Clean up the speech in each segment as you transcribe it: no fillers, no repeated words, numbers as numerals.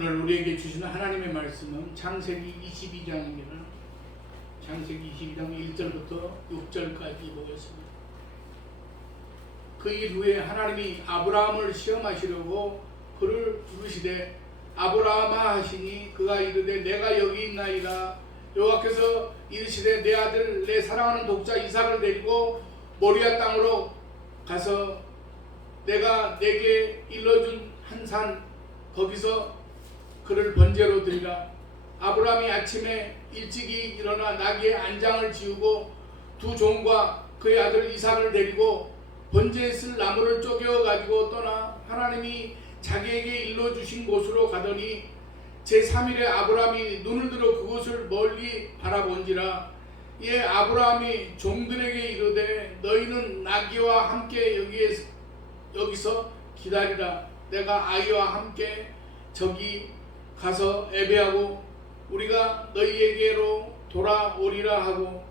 오늘 우리에게 주시는 하나님의 말씀은 창세기 22장입니다. 창세기 22장 1절부터 6절까지 보겠습니다. 그 일 후에 하나님이 아브라함을 시험하시려고 그를 부르시되 아브라함아 하시니 그가 이르되 내가 여기 있나이다. 여호와께서 이르시되 내 아들 내 사랑하는 독자 이삭을 데리고 모리아 땅으로 가서 내가 내게 일러준 한 산 거기서 그를 번제로 드리라. 아브라함이 아침에 일찍이 일어나 나귀의 안장을 지우고 두 종과 그의 아들 이삭을 데리고 번제에 쓸 나무를 쪼개어 가지고 떠나 하나님이 자기에게 일러주신 곳으로 가더니 제3일에 아브라함이 눈을 들어 그곳을 멀리 바라본지라. 이에 아브라함이 종들에게 이르되 너희는 나귀와 함께 여기서 기다리라. 내가 아이와 함께 저기 가서 예배하고 우리가 너희에게로 돌아오리라 하고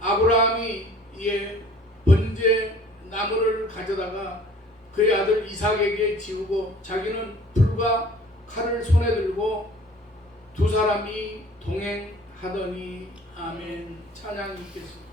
아브라함이 이에 번제 나무를 가져다가 그의 아들 이삭에게 지우고 자기는 불과 칼을 손에 들고 두 사람이 동행하더니 아멘. 찬양 읽겠습니다.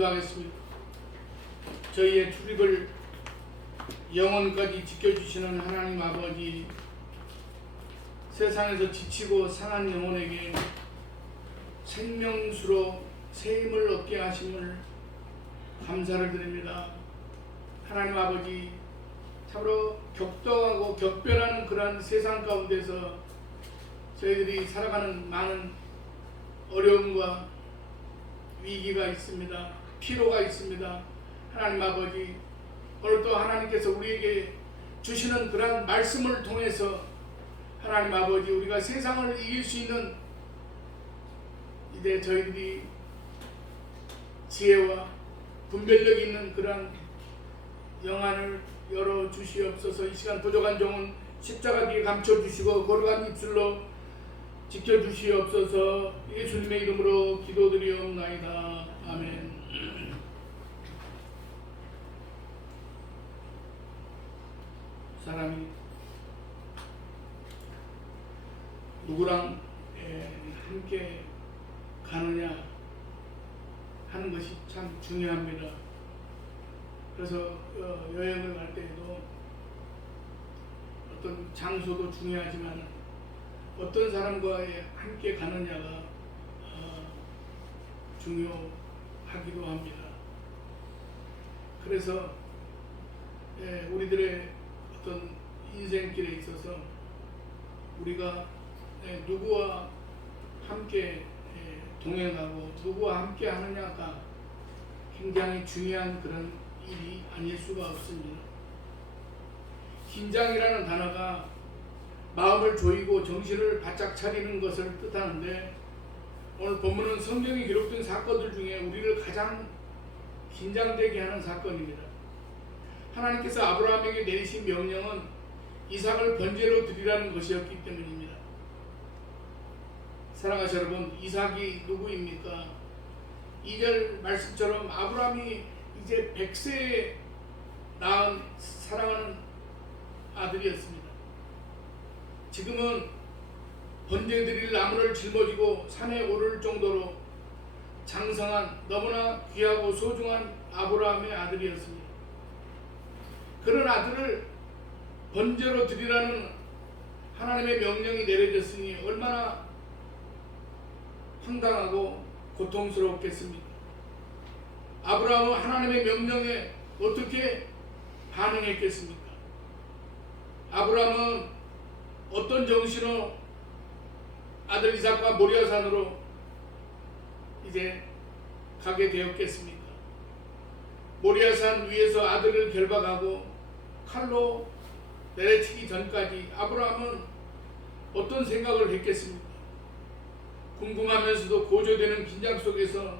기도하겠습니다. 저희의 출입을 영원까지 지켜주시는 하나님 아버지, 세상에서 지치고 상한 영혼에게 생명수로 새 힘을 얻게 하심을 감사를 드립니다. 하나님 아버지, 참으로 격동하고 격변하는 그러한 세상 가운데서 저희들이 살아가는 많은 어려움과 위기가 있습니다. 피로가 있습니다. 하나님 아버지, 오늘도 하나님께서 우리에게 주시는 그러한 말씀을 통해서 하나님 아버지, 우리가 세상을 이길 수 있는 이제 저희들이 지혜와 분별력 있는 그러한 영안을 열어 주시옵소서. 이 시간 부족한 종은 십자가 뒤에 감춰 주시고 거룩한 입술로 지켜 주시옵소서. 예수님의 이름으로 기도드리옵나이다. 아멘. 사람이 누구랑 함께 가느냐 하는 것이 참 중요합니다. 그래서 여행을 갈 때에도 어떤 장소도 중요하지만 어떤 사람과 함께 가느냐가 중요하기도 합니다. 그래서 우리들의 어떤 인생길에 있어서 우리가 누구와 함께 동행하고 누구와 함께 하느냐가 굉장히 중요한 그런 일이 아닐 수가 없습니다. 긴장이라는 단어가 마음을 조이고 정신을 바짝 차리는 것을 뜻하는데, 오늘 본문은 성경에 기록된 사건들 중에 우리를 가장 긴장되게 하는 사건입니다. 하나님께서 아브라함에게 내리신 명령은 이삭을 번제로 드리라는 것이었기 때문입니다. 사랑하는 여러분, 이삭이 누구입니까? 2절 말씀처럼 아브라함이 이제 100세에 낳은 사랑하는 아들이었습니다. 지금은 번제 드릴 나무를 짊어지고 산에 오를 정도로 장성한 너무나 귀하고 소중한 아브라함의 아들이었습니다. 그런 아들을 번제로 드리라는 하나님의 명령이 내려졌으니 얼마나 황당하고 고통스럽겠습니까? 아브라함은 하나님의 명령에 어떻게 반응했겠습니까? 아브라함은 어떤 정신으로 아들 이삭과 모리아산으로 이제 가게 되었겠습니까? 모리아산 위에서 아들을 결박하고 칼로 내려치기 전까지 아브라함은 어떤 생각을 했겠습니까? 궁금하면서도 고조되는 긴장 속에서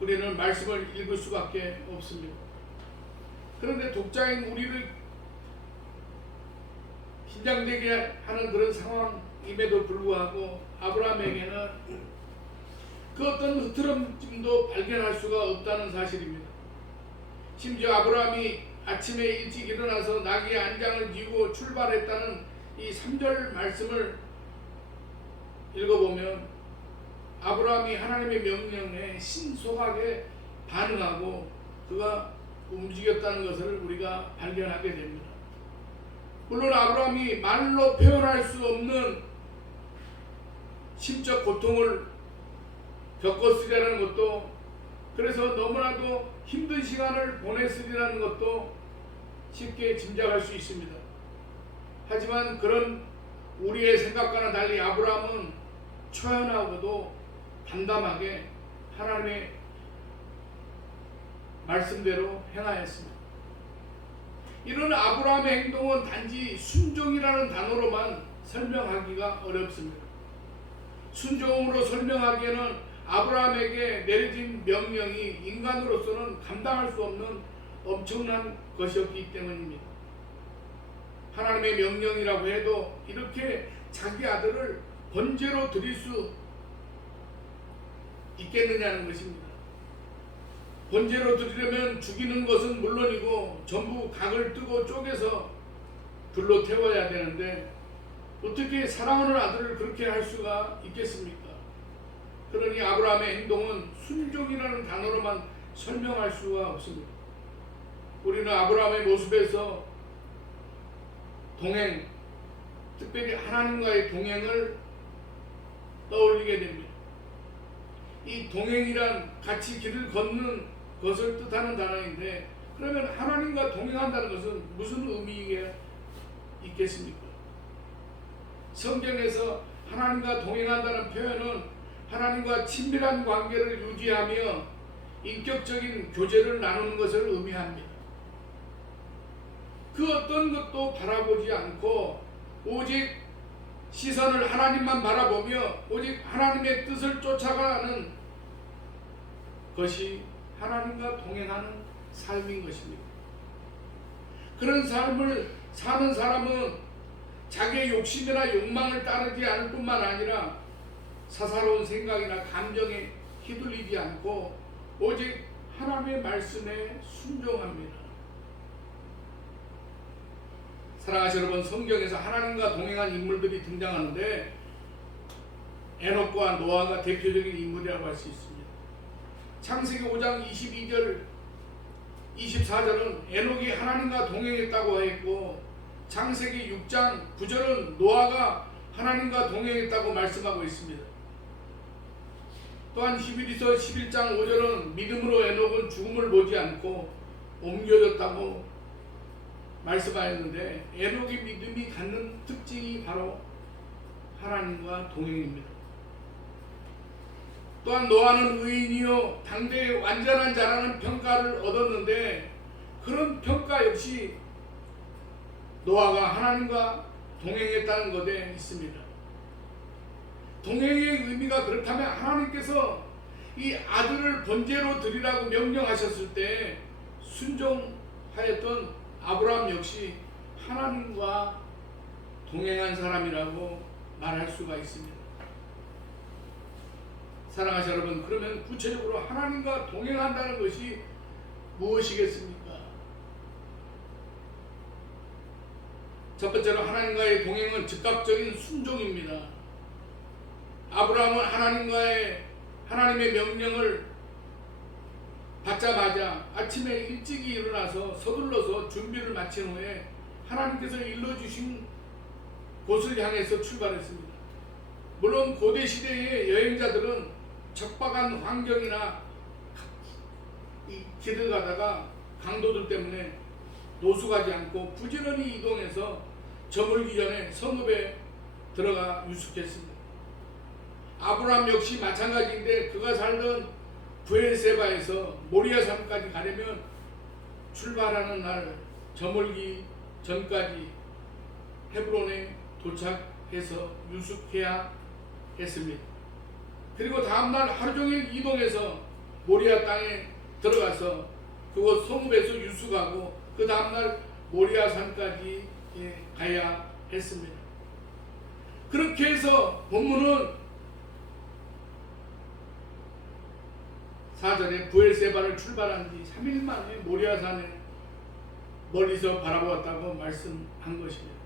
우리는 말씀을 읽을 수밖에 없습니다. 그런데 독자인 우리를 긴장되게 하는 그런 상황임에도 불구하고 아브라함에게는 그 어떤 흐트럼짐도 발견할 수가 없다는 사실입니다. 심지어 아브라함이 아침에 일찍 일어나서 나귀의 안장을 쥐고 출발했다는 이 3절 말씀을 읽어보면 아브라함이 하나님의 명령에 신속하게 반응하고 그가 움직였다는 것을 우리가 발견하게 됩니다. 물론 아브라함이 말로 표현할 수 없는 심적 고통을 겪었으리라는 것도, 그래서 너무나도 힘든 시간을 보냈으리라는 것도 쉽게 짐작할 수 있습니다. 하지만 그런 우리의 생각과는 달리 아브라함은 초연하고도 담담하게 하나님의 말씀대로 행하였습니다. 이런 아브라함의 행동은 단지 순종이라는 단어로만 설명하기가 어렵습니다. 순종으로 설명하기에는 아브라함에게 내려진 명령이 인간으로서는 감당할 수 없는 엄청난 것이었기 때문입니다. 하나님의 명령이라고 해도 이렇게 자기 아들을 번제로 드릴 수 있겠느냐는 것입니다. 번제로 드리려면 죽이는 것은 물론이고 전부 각을 뜨고 쪼개서 불로 태워야 되는데 어떻게 사랑하는 아들을 그렇게 할 수가 있겠습니까? 그러니 아브라함의 행동은 순종이라는 단어로만 설명할 수가 없습니다. 우리는 아브라함의 모습에서 동행, 특별히 하나님과의 동행을 떠올리게 됩니다. 이 동행이란 같이 길을 걷는 것을 뜻하는 단어인데, 그러면 하나님과 동행한다는 것은 무슨 의미가 있겠습니까? 성경에서 하나님과 동행한다는 표현은 하나님과 친밀한 관계를 유지하며 인격적인 교제를 나누는 것을 의미합니다. 그 어떤 것도 바라보지 않고 오직 시선을 하나님만 바라보며 오직 하나님의 뜻을 쫓아가는 것이 하나님과 동행하는 삶인 것입니다. 그런 삶을 사는 사람은 자기의 욕심이나 욕망을 따르지 않을 뿐만 아니라 사사로운 생각이나 감정에 휘둘리지 않고 오직 하나님의 말씀에 순종합니다. 사랑하시는 여러분, 성경에서 하나님과 동행한 인물들이 등장하는데 에녹과 노아가 대표적인 인물이라고 할 수 있습니다. 창세기 5장 22절 24절은 에녹이 하나님과 동행했다고 했고, 창세기 6장 9절은 노아가 하나님과 동행했다고 말씀하고 있습니다. 또한 히브리서 11장 5절은 믿음으로 에녹은 죽음을 보지 않고 옮겨졌다고 말씀하였는데, 에녹의 믿음이 갖는 특징이 바로 하나님과 동행입니다. 또한 노아는 의인이요 당대의 완전한 자라는 평가를 얻었는데, 그런 평가 역시 노아가 하나님과 동행했다는 것에 있습니다. 동행의 의미가 그렇다면 하나님께서 이 아들을 번제로 드리라고 명령하셨을 때 순종하였던 아브라함 역시 하나님과 동행한 사람이라고 말할 수가 있습니다. 사랑하시는 여러분, 그러면 구체적으로 하나님과 동행한다는 것이 무엇이겠습니까? 첫 번째로 하나님과의 동행은 즉각적인 순종입니다. 아브라함은 하나님의 명령을 받자마자 아침에 일찍이 일어나서 서둘러서 준비를 마친 후에 하나님께서 일러주신 곳을 향해서 출발했습니다. 물론 고대 시대의 여행자들은 척박한 환경이나 이 길을 가다가 강도들 때문에 노숙하지 않고 부지런히 이동해서 저물기 전에 성읍에 들어가 유숙했습니다. 아브라함 역시 마찬가지인데, 그가 살던 브엘세바에서 모리아산까지 가려면 출발하는 날 저물기 전까지 헤브론에 도착해서 유숙해야 했습니다. 그리고 다음날 하루 종일 이동해서 모리아 땅에 들어가서 그곳 성읍에서 유숙하고 그 다음날 모리아산까지 가야 했습니다. 그렇게 해서 본문은 4절에 브엘세바를 출발한 지 3일 만에 모리아산에 멀리서 바라보았다고 말씀한 것입니다.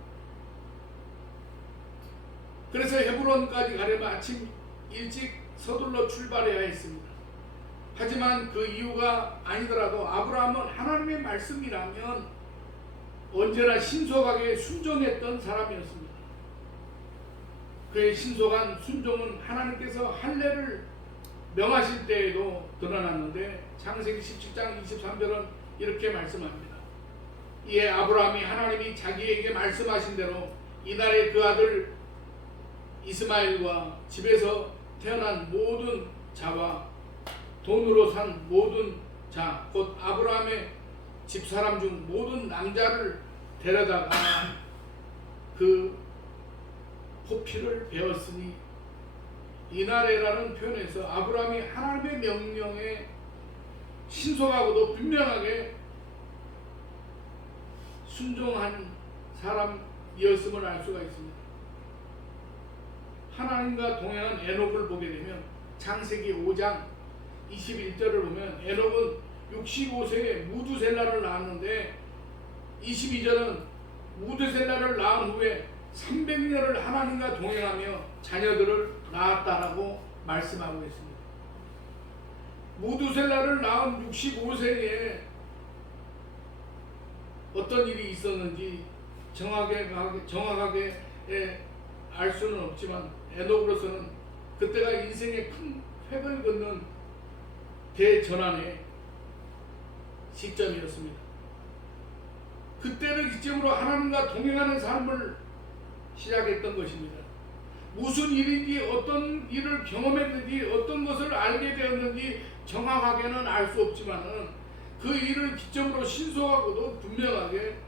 그래서 헤브론까지 가려면 아침 일찍 서둘러 출발해야 했습니다. 하지만 그 이유가 아니더라도 아브라함은 하나님의 말씀이라면 언제나 신속하게 순종했던 사람이었습니다. 그의 신속한 순종은 하나님께서 할례를 명하실 때에도 드러났는데, 창세기 17장 23절은 이렇게 말씀합니다. 이에 아브라함이 하나님이 자기에게 말씀하신 대로 이날에 그 아들 이스마엘과 집에서 태어난 모든 자와 돈으로 산 모든 자, 곧 아브라함의 집사람 중 모든 남자를 데려다가 그 포피를 베었으니, 이날에라는 표현에서 아브라함이 하나님의 명령에 신속하고도 분명하게 순종한 사람이었음을 알 수가 있습니다. 하나님과 동행한 에녹을 보게 되면 창세기 5장 21절을 보면 에녹은 65세에 무두셀라를 낳았는데, 22절은 무두셀라를 낳은 후에 300년을 하나님과 동행하며 자녀들을 낳았다라고 말씀하고 있습니다. 무두셀라를 낳은 65세에 어떤 일이 있었는지 정확하게 알 수는 없지만 에녹으로서는 그때가 인생의 큰 획을 긋는 대전환의 시점이었습니다. 그때를 기점으로 하나님과 동행하는 삶을 시작했던 것입니다. 무슨 일인지 어떤 일을 경험했는지 어떤 것을 알게 되었는지 정확하게는 알 수 없지만은 그 일을 기점으로 신속하고도 분명하게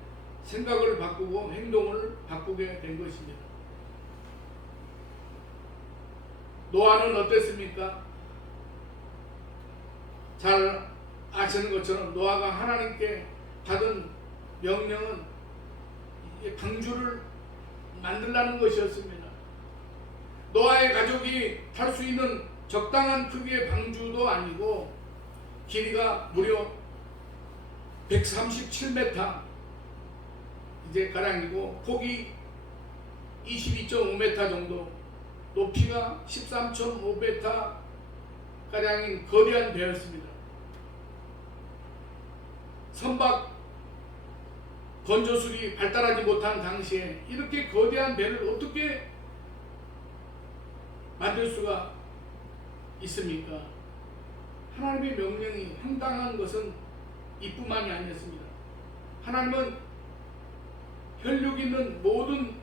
생각을 바꾸고 행동을 바꾸게 된 것입니다. 노아는 어땠습니까? 잘 아시는 것처럼 노아가 하나님께 받은 명령은 방주를 만들라는 것이었습니다. 노아의 가족이 탈 수 있는 적당한 크기의 방주도 아니고 길이가 무려 137m 이제 가량이고 폭이 22.5m 정도, 높이가 13.5m 가량인 거대한 배였습니다. 선박 건조술이 발달하지 못한 당시에 이렇게 거대한 배를 어떻게 만들 수가 있습니까? 하나님의 명령이 황당한 것은 이뿐만이 아니었습니다. 하나님은 혈육 있는 모든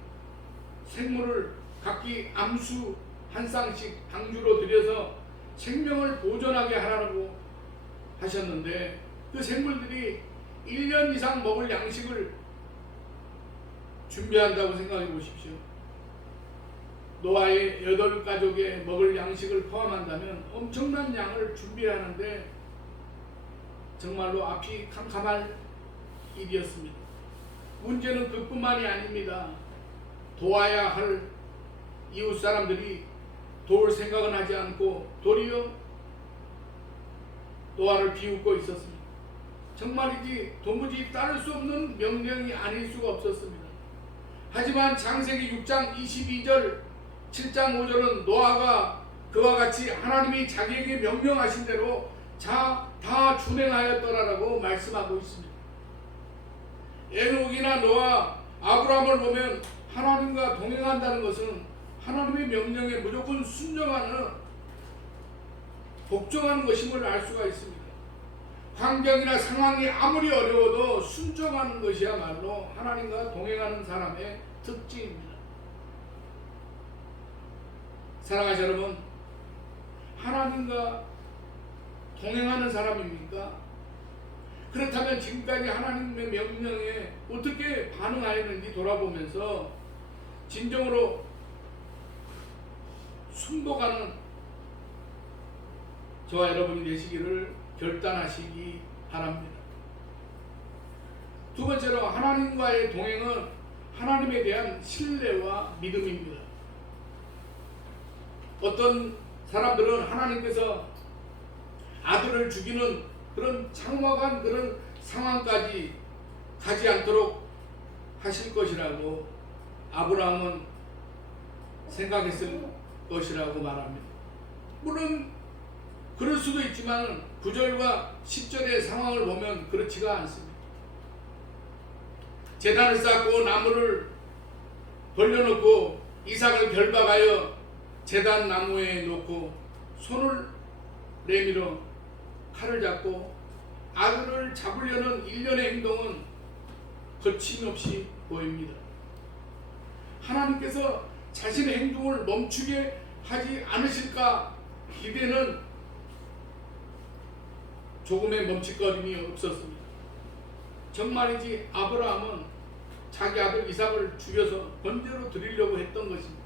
생물을 각기 암수 한 쌍씩 방주로 들여서 생명을 보존하게 하라고 하셨는데 그 생물들이 1년 이상 먹을 양식을 준비한다고 생각해 보십시오. 노아의 8가족의 먹을 양식을 포함한다면 엄청난 양을 준비하는데 정말로 앞이 캄캄할 일이었습니다. 문제는 그뿐만이 아닙니다. 도와야 할 이웃 사람들이 도울 생각은 하지 않고 도리어 노아를 비웃고 있었습니다. 정말이지 도무지 따를 수 없는 명령이 아닐 수가 없었습니다. 하지만 창세기 6장 22절 7장 5절은 노아가 그와 같이 하나님이 자기에게 명령하신 대로 다 준행하였더라라고 말씀하고 있습니다. 에녹이나 노아, 아브라함을 보면 하나님과 동행한다는 것은 하나님의 명령에 무조건 순종하는 복종하는 것임을 알 수가 있습니다. 환경이나 상황이 아무리 어려워도 순종하는 것이야말로 하나님과 동행하는 사람의 특징입니다. 사랑하는 여러분, 하나님과 동행하는 사람입니까? 그렇다면 지금까지 하나님의 명령에 어떻게 반응하였는지 돌아보면서 진정으로 순복하는 저와 여러분이 되시기를 결단하시기 바랍니다. 두 번째로 하나님과의 동행은 하나님에 대한 신뢰와 믿음입니다. 어떤 사람들은 하나님께서 아들을 죽이는 그런 장막한 그런 상황까지 가지 않도록 하실 것이라고 아브라함은 생각했을 것이라고 말합니다. 물론 그럴 수도 있지만 9절과 10절의 상황을 보면 그렇지가 않습니다. 제단을 쌓고 나무를 돌려놓고 이삭을 결박하여 제단 나무에 놓고 손을 내밀어 칼을 잡고 아들을 잡으려는 일련의 행동은 거침없이 보입니다. 하나님께서 자신의 행동을 멈추게 하지 않으실까 기대는 조금의 멈칫거림이 없었습니다. 정말이지 아브라함은 자기 아들 이삭을 죽여서 번제로 드리려고 했던 것입니다.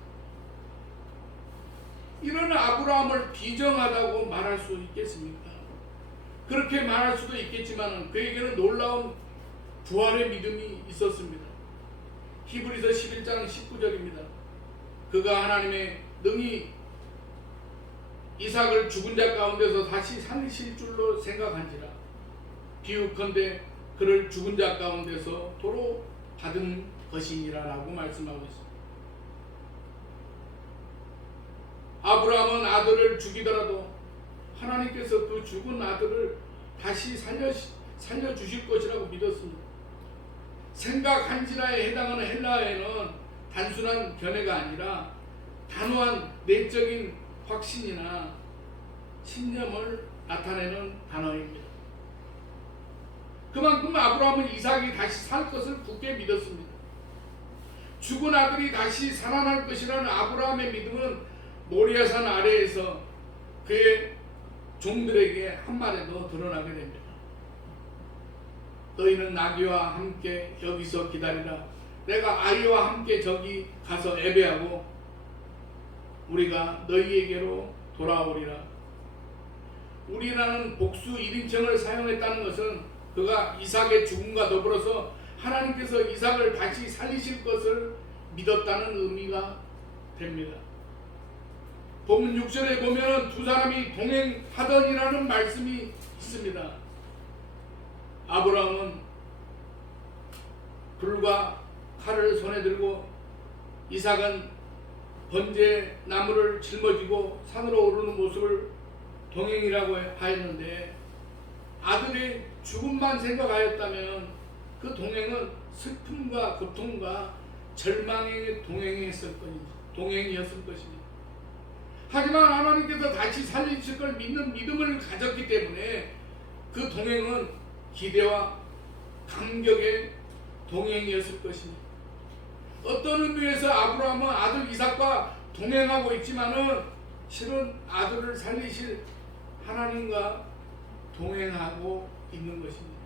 이런 아브라함을 비정하다고 말할 수 있겠습니까? 그렇게 말할 수도 있겠지만 그에게는 놀라운 부활의 믿음이 있었습니다. 히브리서 11장 19절입니다. 그가 하나님의 능히 이삭을 죽은 자 가운데서 다시 살리실 줄로 생각한지라 비유컨대 그를 죽은 자 가운데서 도로 받은 것이니라 라고 말씀하고 있습니다. 아브라함은 아들을 죽이더라도 하나님께서 그 죽은 아들을 다시 살려주실 것이라고 믿었습니다. 생각한지라에 해당하는 헬라어에는 단순한 견해가 아니라 단호한 내적인 확신이나 신념을 나타내는 단어입니다. 그만큼 아브라함은 이삭이 다시 살 것을 굳게 믿었습니다. 죽은 아들이 다시 살아날 것이라는 아브라함의 믿음은 모리아산 아래에서 그의 종들에게 한 말에 더 드러나게 됩니다. 너희는 나귀와 함께 여기서 기다리라. 내가 아이와 함께 저기 가서 예배하고 우리가 너희에게로 돌아오리라. 우리라는 복수 1인칭을 사용했다는 것은 그가 이삭의 죽음과 더불어서 하나님께서 이삭을 다시 살리실 것을 믿었다는 의미가 됩니다. 본문 6절에 보면 두 사람이 동행하더니라는 말씀이 있습니다. 아브라함은 불과 칼을 손에 들고 이삭은 번제 나무를 짊어지고 산으로 오르는 모습을 동행이라고 하였는데 아들의 죽음만 생각하였다면 그 동행은 슬픔과 고통과 절망의 동행이었을 것입니다. 하지만 하나님께서 다시 살리실 걸 믿는 믿음을 가졌기 때문에 그 동행은 기대와 감격의 동행이었을 것입니다. 어떤 의미에서 아브라함은 아들 이삭과 동행하고 있지만은 실은 아들을 살리실 하나님과 동행하고 있는 것입니다.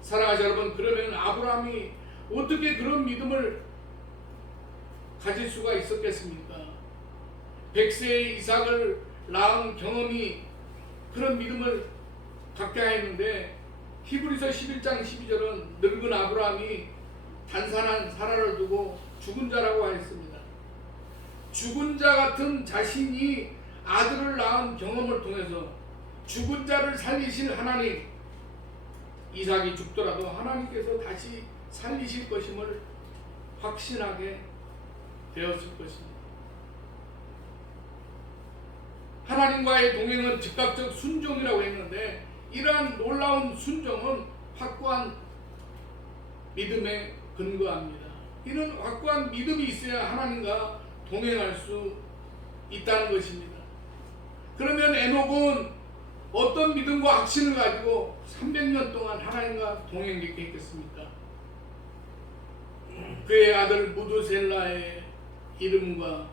사랑하는 여러분, 그러면 아브라함이 어떻게 그런 믿음을 가질 수가 있었겠습니까? 100세의 이삭을 낳은 경험이 그런 믿음을 갖게 하였는데 히브리서 11장 12절은 늙은 아브라함이 단산한 사라를 두고 죽은 자라고 하였습니다. 죽은 자 같은 자신이 아들을 낳은 경험을 통해서 죽은 자를 살리실 하나님, 이삭이 죽더라도 하나님께서 다시 살리실 것임을 확신하게 되었을 것입니다. 하나님과의 동행은 즉각적 순종이라고 했는데 이러한 놀라운 순종은 확고한 믿음에 근거합니다. 이런 확고한 믿음이 있어야 하나님과 동행할 수 있다는 것입니다. 그러면 에녹은 어떤 믿음과 확신을 가지고 300년 동안 하나님과 동행했겠습니까? 그의 아들 무두셀라의 이름과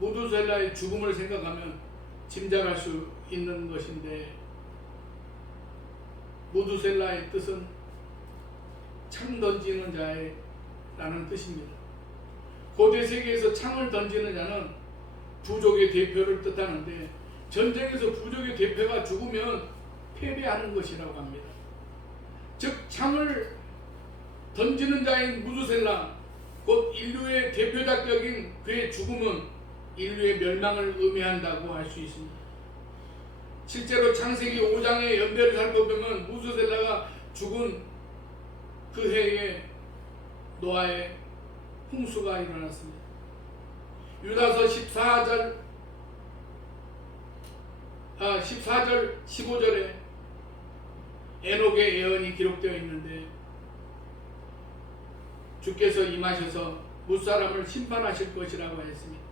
무두셀라의 죽음을 생각하면 짐작할 수 있는 것인데, 무두셀라의 뜻은 창 던지는 자라는 뜻입니다. 고대 세계에서 창을 던지는 자는 부족의 대표를 뜻하는데 전쟁에서 부족의 대표가 죽으면 패배하는 것이라고 합니다. 즉 창을 던지는 자인 무두셀라, 곧 인류의 대표자 격인 그의 죽음은 인류의 멸망을 의미한다고 할 수 있습니다. 실제로 창세기 5장의 연대를 살펴보면 무두셀라가 죽은 그 해에 노아의 홍수가 일어났습니다. 유다서 14절 15절에 에녹의 예언이 기록되어 있는데 주께서 임하셔서 무사람을 심판하실 것이라고 했습니다.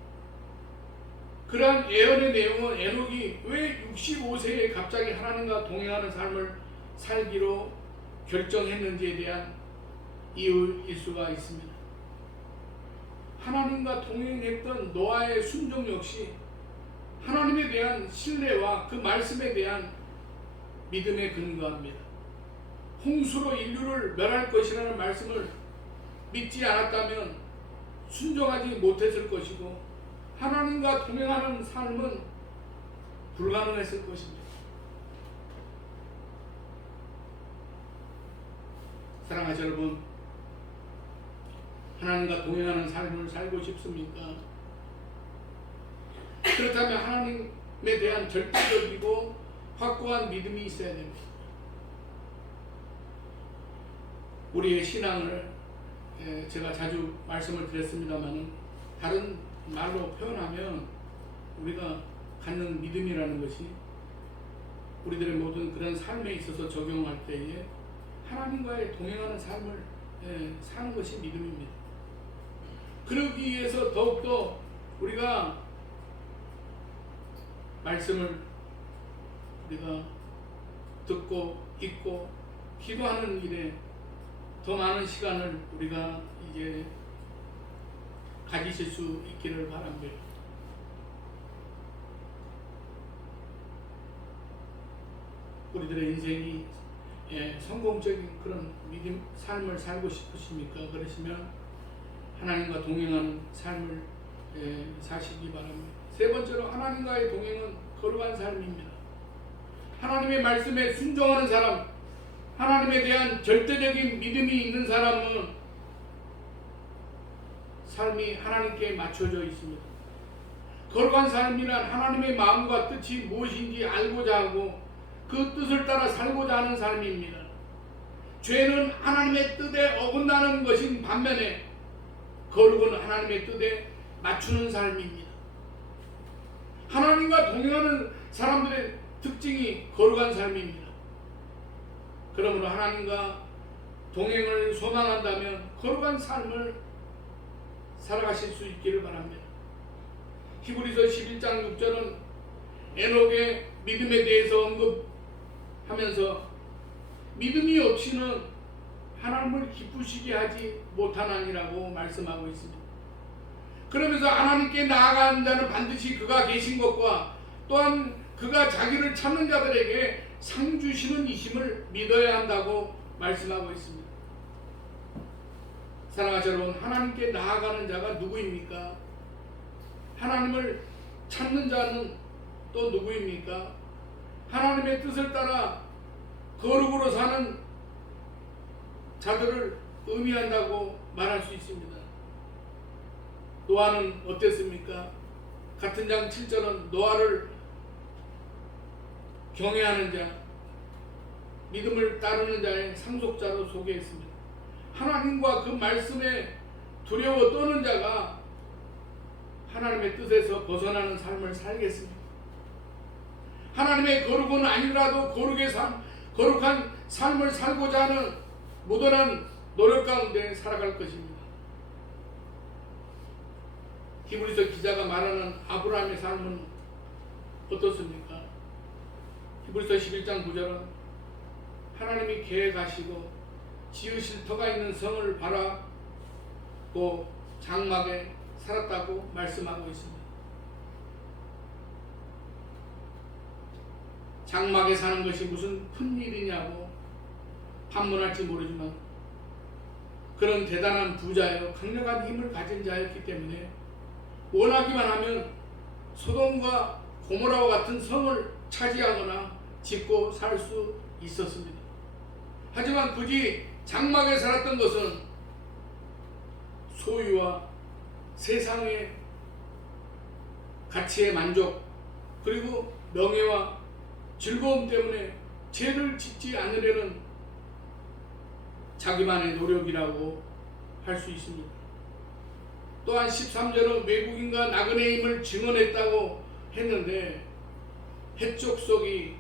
그러한 예언의 내용은 에녹이 왜 65세에 갑자기 하나님과 동행하는 삶을 살기로 결정했는지에 대한 이유일 수가 있습니다. 하나님과 동행했던 노아의 순종 역시 하나님에 대한 신뢰와 그 말씀에 대한 믿음에 근거합니다. 홍수로 인류를 멸할 것이라는 말씀을 믿지 않았다면 순종하지 못했을 것이고 하나님과 동행하는 삶은 불가능했을 것입니다. 사랑하는 여러분, 하나님과 동행하는 삶을 살고 싶습니까? 그렇다면 하나님에 대한 절대적이고 확고한 믿음이 있어야 됩니다. 우리의 신앙을 제가 자주 말씀을 드렸습니다만 다른 말로 표현하면 우리가 갖는 믿음이라는 것이 우리들의 모든 그런 삶에 있어서 적용할 때에 하나님과의 동행하는 삶을 사는 것이 믿음입니다. 그러기 위해서 더욱더 우리가 말씀을 우리가 듣고 읽고 기도하는 일에 더 많은 시간을 우리가 이제 가지실 수 있기를 바랍니다. 우리들의 인생이 성공적인 그런 믿음 삶을 살고 싶으십니까? 그러시면 하나님과 동행하는 삶을 사시기 바랍니다. 세 번째로 하나님과의 동행은 거룩한 삶입니다. 하나님의 말씀에 순종하는 사람, 하나님에 대한 절대적인 믿음이 있는 사람은 삶이 하나님께 맞춰져 있습니다. 거룩한 삶이란 하나님의 마음과 뜻이 무엇인지 알고자 하고 그 뜻을 따라 살고자 하는 삶입니다. 죄는 하나님의 뜻에 어긋나는 것인 반면에 거룩은 하나님의 뜻에 맞추는 삶입니다. 하나님과 동행하는 사람들의 특징이 거룩한 삶입니다. 그러므로 하나님과 동행을 소망한다면 거룩한 삶을 살아가실 수 있기를 바랍니다. 히브리서 11장 6절은 에녹의 믿음에 대해서 언급하면서 믿음이 없이는 하나님을 기쁘시게 하지 못하나니라고 말씀하고 있습니다. 그러면서 하나님께 나아가는 자는 반드시 그가 계신 것과 또한 그가 자기를 찾는 자들에게 상 주시는 이심을 믿어야 한다고 말씀하고 있습니다. 사랑하는 여러분, 하나님께 나아가는 자가 누구입니까? 하나님을 찾는 자는 또 누구입니까? 하나님의 뜻을 따라 거룩으로 사는 자들을 의미한다고 말할 수 있습니다. 노아는 어땠습니까? 같은 장 7절은 노아를 경외하는 자, 믿음을 따르는 자의 상속자로 소개했습니다. 하나님과 그 말씀에 두려워 떠는 자가 하나님의 뜻에서 벗어나는 삶을 살겠습니다. 하나님의 거룩은 아니라도 거룩한 삶을 살고자 하는 무던한 노력 가운데 살아갈 것입니다. 히브리서 기자가 말하는 아브라함의 삶은 어떻습니까? 히브리서 11장 9절은 하나님이 계획하시고 지으실 터가 있는 성을 바라고 장막에 살았다고 말씀하고 있습니다. 장막에 사는 것이 무슨 큰 일이냐고 반문할지 모르지만 그런 대단한 부자요 강력한 힘을 가진 자였기 때문에 원하기만 하면 소돔과 고모라와 같은 성을 차지하거나 짓고 살 수 있었습니다. 하지만 굳이 장막에 살았던 것은 소유와 세상의 가치의 만족 그리고 명예와 즐거움 때문에 죄를 짓지 않으려는 자기만의 노력이라고 할 수 있습니다. 또한 13절은 외국인과 나그네의 힘을 증언했다고 했는데 해족속이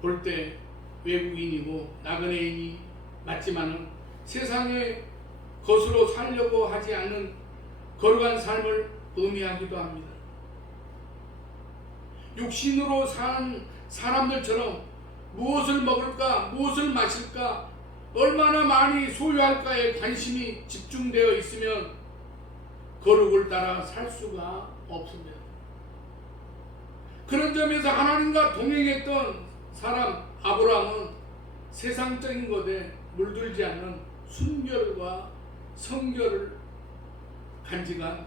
볼 때 외국인이고 나그네인이 맞지만은 세상의 것으로 살려고 하지 않는 거룩한 삶을 의미하기도 합니다. 육신으로 사는 사람들처럼 무엇을 먹을까, 무엇을 마실까, 얼마나 많이 소유할까에 관심이 집중되어 있으면 거룩을 따라 살 수가 없습니다. 그런 점에서 하나님과 동행했던 사람 아브라함은 세상적인 것에 물들지 않는 순결과 성결을 간직한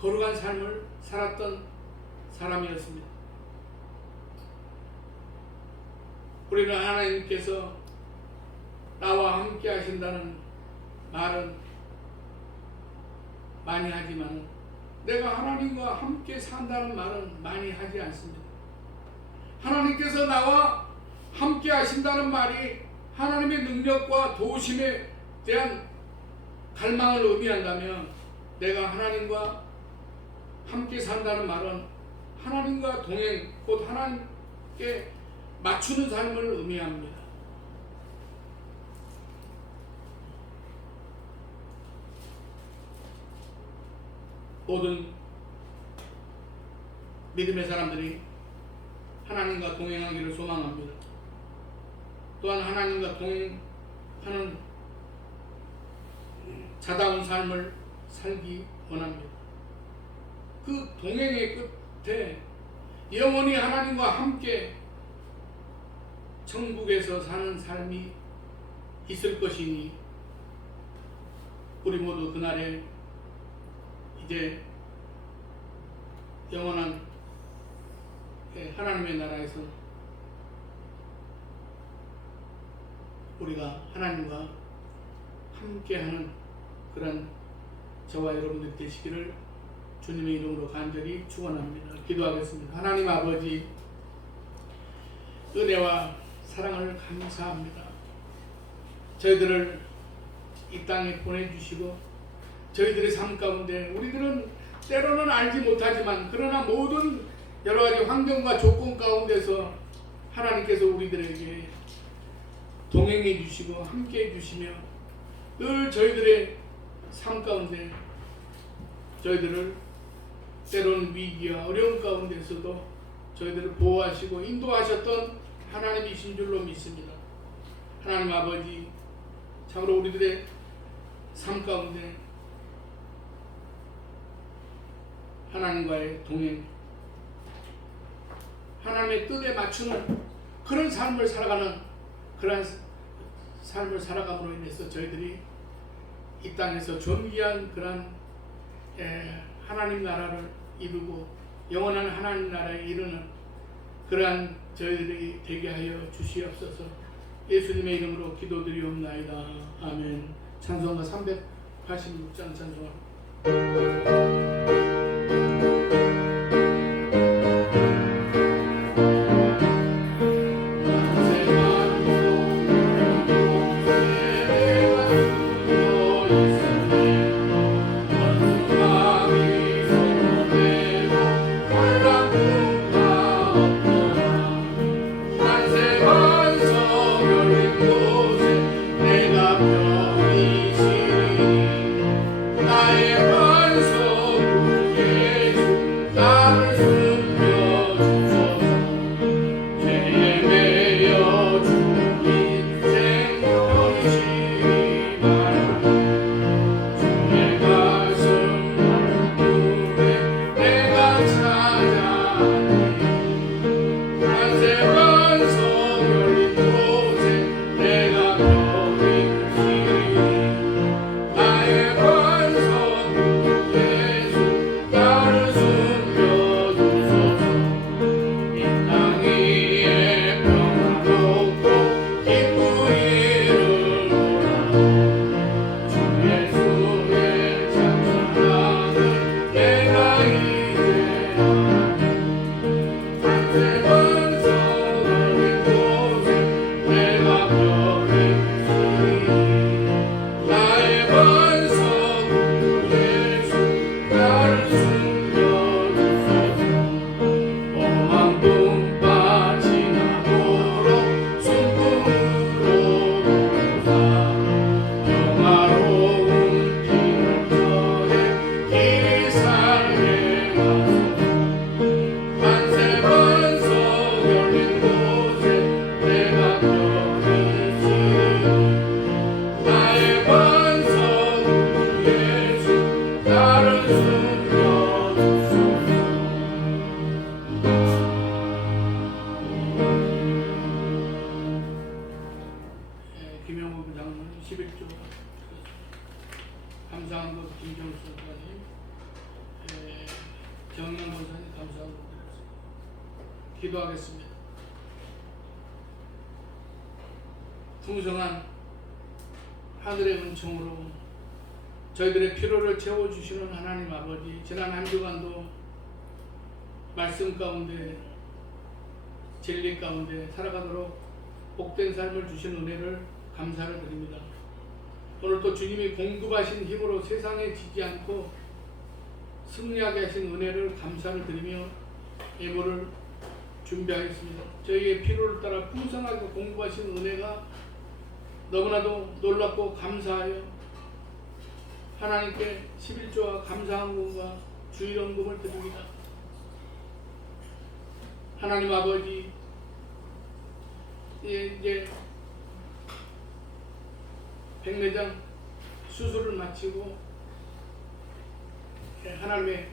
거룩한 삶을 살았던 사람이었습니다. 우리는 하나님께서 나와 함께 하신다는 말은 많이 하지만 내가 하나님과 함께 산다는 말은 많이 하지 않습니다. 하나님께서 나와 함께 하신다는 말이 하나님의 능력과 도우심에 대한 갈망을 의미한다면 내가 하나님과 함께 산다는 말은 하나님과 동행, 곧 하나님께 맞추는 삶을 의미합니다. 모든 믿음의 사람들이 하나님과 동행하기를 소망합니다. 또한 하나님과 동행하는 자다운 삶을 살기 원합니다. 그 동행의 끝에 영원히 하나님과 함께 천국에서 사는 삶이 있을 것이니 우리 모두 그날에 이제 영원한 하나님의 나라에서 우리가 하나님과 함께하는 그런 저와 여러분들이 되시기를 주님의 이름으로 간절히 축원합니다. 기도하겠습니다. 하나님 아버지, 은혜와 사랑을 감사합니다. 저희들을 이 땅에 보내주시고 저희들의 삶 가운데 우리들은 때로는 알지 못하지만 그러나 모든 여러가지 환경과 조건 가운데서 하나님께서 우리들에게 동행해 주시고 함께 해 주시며 늘 저희들의 삶 가운데 저희들을 때로는 위기와 어려움 가운데서도 저희들을 보호하시고 인도하셨던 하나님이신 줄로 믿습니다. 하나님 아버지, 참으로 우리들의 삶 가운데 하나님과의 동행, 하나님의 뜻에 맞추는 그런 삶을 살아가는 그런 삶을 살아감으로 인해서 저희들이 이 땅에서 존귀한 그런 하나님 나라를 이루고 영원한 하나님 나라에 이르는 그러한 저희들이 되게 하여 주시옵소서. 예수님의 이름으로 기도드리옵나이다. 아멘. 찬송가 386장 찬송가. 기도하겠습니다. 풍성한 하늘의 은총으로 저희들의 필요를 채워주시는 하나님 아버지, 지난 한 주간도 말씀 가운데 진리 가운데 살아가도록 복된 삶을 주신 은혜를 감사를 드립니다. 오늘 또 주님이 공급하신 힘으로 세상에 지지 않고 승리하게 하신 은혜를 감사를 드리며 예물을 준비하겠습니다. 저희의 필요를 따라 풍성하게 공급하신 은혜가 너무나도 놀랍고 감사하여 하나님께 11조와 감사헌금과 주일헌금을 드립니다. 하나님 아버지, 이제 백내장 수술을 마치고 하나님의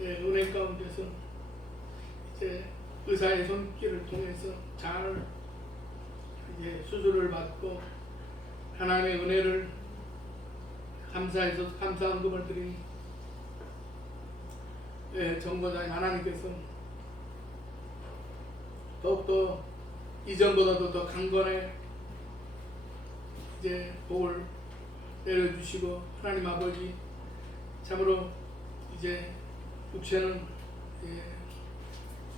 은혜 가운데서 이제 의사의 손길을 통해서 잘 이제 수술을 받고 하나님의 은혜를 감사해서 감사헌금을 드린 정보자인 하나님께서 더욱더 이전보다도 더 강건해 이제 복을 내려주시고, 하나님 아버지 참으로 이제 육체는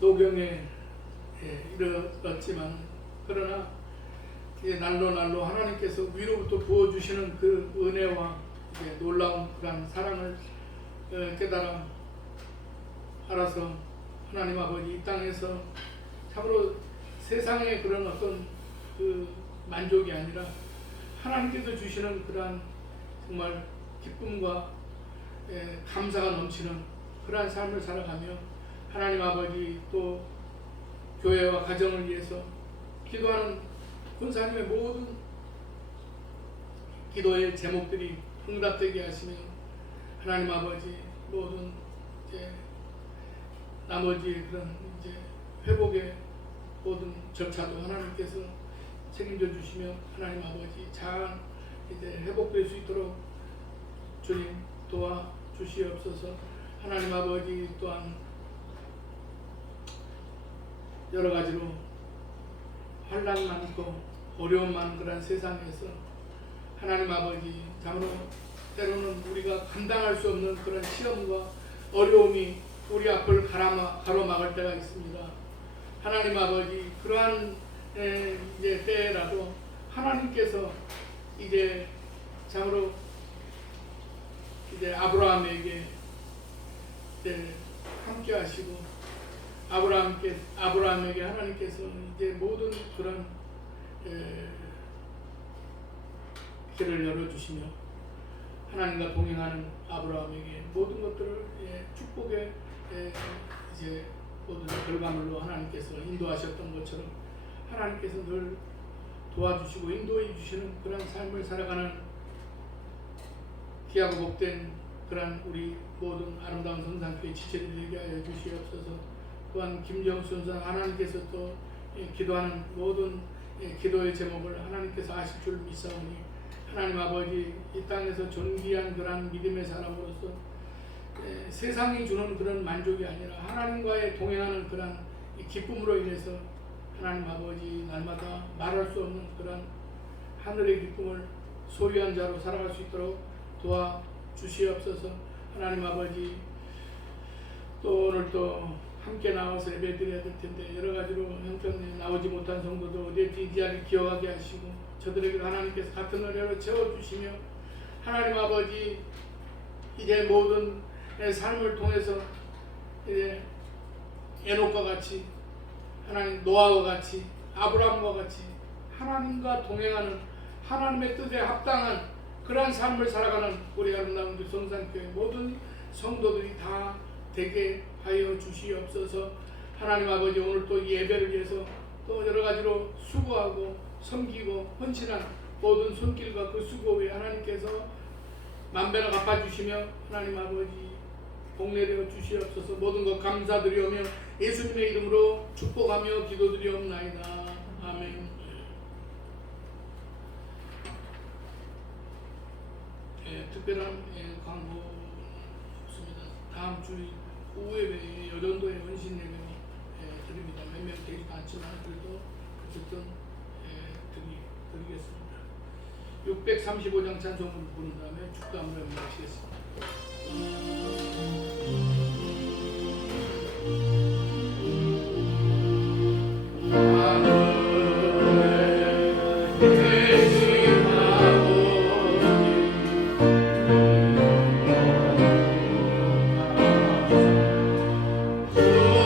노경에 이르렀지만 그러나 이제 날로 하나님께서 위로부터 부어주시는 그 은혜와 이제 놀라운 그런 사랑을 깨달아 알아서 하나님 아버지 이 땅에서 참으로 세상의 그런 어떤 그 만족이 아니라 하나님께서 주시는 그러한 정말 기쁨과 감사가 넘치는 그러한 삶을 살아가며 하나님 아버지 또 교회와 가정을 위해서 기도하는 권사님의 모든 기도의 제목들이 응답되게 하시며 하나님 아버지 모든 이제 나머지 그런 이제 회복의 모든 절차도 하나님께서 책임져 주시며 하나님 아버지 잘 이제 회복될 수 있도록 주님 도와 주시옵소서. 하나님 아버지 또한 여러 가지로 환난 많고 어려움 많은 그런 세상에서 하나님 아버지 참으로 때로는 우리가 감당할 수 없는 그런 시험과 어려움이 우리 앞을 가로막을 때가 있습니다. 하나님 아버지 그러한 이제 때라도 하나님께서 이제 참으로 이제 아브라함에게 이제 함께 하시고 아브라함에게 하나님께서 이제 모든 그런 길을 열어주시며 하나님과 동행하는 아브라함에게 모든 것들을 축복의 이제 모든 결과물로 하나님께서 인도하셨던 것처럼 하나님께서 늘 도와주시고 인도해 주시는 그런 삶을 살아가는 귀하고 복된 그런 우리 모든 아름다운 성산교회 지체를 되게 하여 주시옵소서. 또한 김정수 선생 하나님께서 또 기도하는 모든 기도의 제목을 하나님께서 아실 줄 믿사오니 하나님 아버지 이 땅에서 존귀한 그런 믿음의 사람으로서 세상이 주는 그런 만족이 아니라 하나님과의 동행하는 그런 기쁨으로 인해서 하나님 아버지 날마다 말할 수 없는 그런 하늘의 기쁨을 소유한 자로 살아갈 수 있도록 도와주시옵소서. 하나님 아버지 또 오늘 또 함께 나와서 예배 드려야 될 텐데 여러 가지로 형편에 나오지 못한 성도도 어디에 이 자리 기억하게 하시고 저들에게 하나님께서 같은 은혜로 채워주시며 하나님 아버지 이제 모든 삶을 통해서 이제 에녹과 같이 하나님 노아와 같이 아브라함과 같이 하나님과 동행하는 하나님의 뜻에 합당한 그러한 삶을 살아가는 우리 아름다운 성산교회 모든 성도들이 다 되게 하여 주시옵소서. 하나님 아버지 오늘 또 이 예배를 위해서 또 여러 가지로 수고하고 섬기고 헌신한 모든 손길과 그 수고에 하나님께서 만배나 갚아주시며 하나님 아버지 복내려 주시옵소서. 모든 것 감사드리오며 예수님의 이름으로 축복하며 기도드리옵나이다. 아멘. 특별한 광고 없습니다. 다음 주 오후에 여전도의 헌신 예배 드립니다. 몇 명 되지 않지만 그래도 어쨌든 드리겠습니다. 635장 찬송을 부른 다음에 축도함으로 마치겠습니다. Oh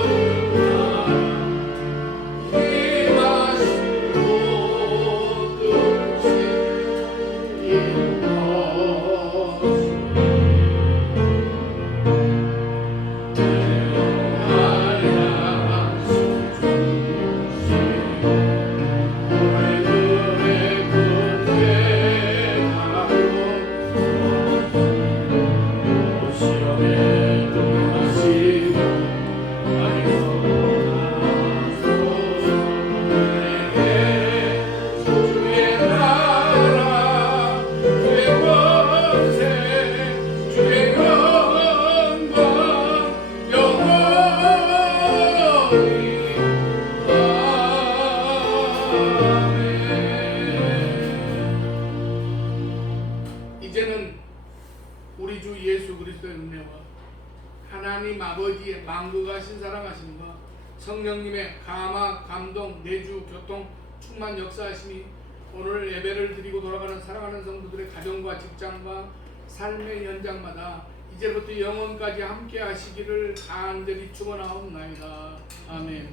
성령님의 감화, 감동, 내주, 교통, 충만 역사하심이 오늘 예배를 드리고 돌아가는 사랑하는 성도들의 가정과 직장과 삶의 현장마다 이제부터 영원까지 함께 하시기를 간절히 축원하옵나이다. 아멘.